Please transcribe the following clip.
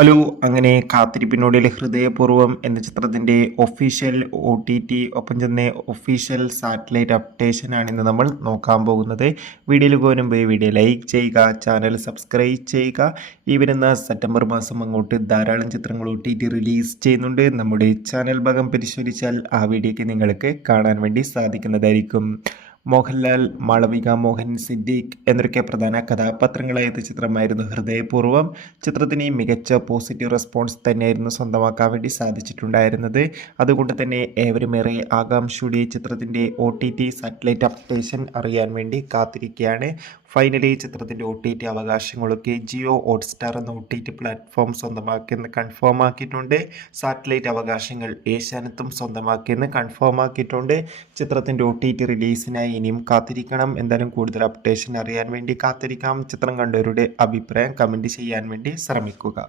Hello, അങ്ങനെ കാത്തിരിപ്പിനോടിൽ ഹൃദയപൂർവ്വം എന്ന ചിത്രത്തിൻ്റെ ഒഫീഷ്യൽ OTT ഒപ്പം തന്നെ ഒഫീഷ്യൽ സാറ്റലൈറ്റ് അപ്ഡേഷനാണ് ഇന്ന് നമ്മൾ നോക്കാൻ പോകുന്നത്. വീഡിയോയിൽ പോകുമ്പോൾ വീഡിയോ ലൈക്ക് ചെയ്യുക, ചാനൽ സബ്സ്ക്രൈബ് ചെയ്യുക. ഈ വരുന്ന സെപ്റ്റംബർ മാസം അങ്ങോട്ട് ധാരാളം ചിത്രങ്ങൾ OTT റിലീസ് ചെയ്യുന്നുണ്ട്. നമ്മുടെ ചാനൽ ഭാഗം പരിശോധിച്ചാൽ ആ വീഡിയോയ്ക്ക് നിങ്ങൾക്ക് കാണാൻ വേണ്ടി സാധിക്കുന്നതായിരിക്കും. മോഹൻലാൽ, മാളവിക മോഹൻ, സിദ്ദീഖ് എന്നൊക്കെ പ്രധാന കഥാപാത്രങ്ങളായ ചിത്രമായിരുന്നു ഹൃദയപൂർവ്വം. ചിത്രത്തിന് മികച്ച പോസിറ്റീവ് റെസ്പോൺസ് തന്നെയായിരുന്നു സ്വന്തമാക്കാൻ വേണ്ടി സാധിച്ചിട്ടുണ്ടായിരുന്നത്. അതുകൊണ്ട് തന്നെ ഏവരുമേറെ ആകാംക്ഷയോടെ ചിത്രത്തിൻ്റെ OTT സാറ്റലൈറ്റ് അപ്ഡേഷൻ അറിയാൻ വേണ്ടി കാത്തിരിക്കുകയാണ്. ഫൈനലി ചിത്രത്തിൻ്റെ OTT അവകാശങ്ങളൊക്കെ ജിയോ ഹോട്ട്സ്റ്റാർ എന്ന OTT പ്ലാറ്റ്ഫോം സ്വന്തമാക്കിയെന്ന് കൺഫേം ആക്കിയിട്ടുണ്ട്. സാറ്റലൈറ്റ് അവകാശങ്ങൾ ഏഷ്യാനെറ്റും സ്വന്തമാക്കിയെന്ന് കൺഫേം ആക്കിയിട്ടുണ്ട്. ചിത്രത്തിൻ്റെ OTT റിലീസിനായി ഇനിയും കാത്തിരിക്കണം. എന്തായാലും കൂടുതൽ അപ്ഡേഷൻ അറിയാൻ വേണ്ടി കാത്തിരിക്കാം. ചിത്രം കണ്ടവരുടെ അഭിപ്രായം കമൻറ്റ് ചെയ്യാൻ വേണ്ടി ശ്രമിക്കുക.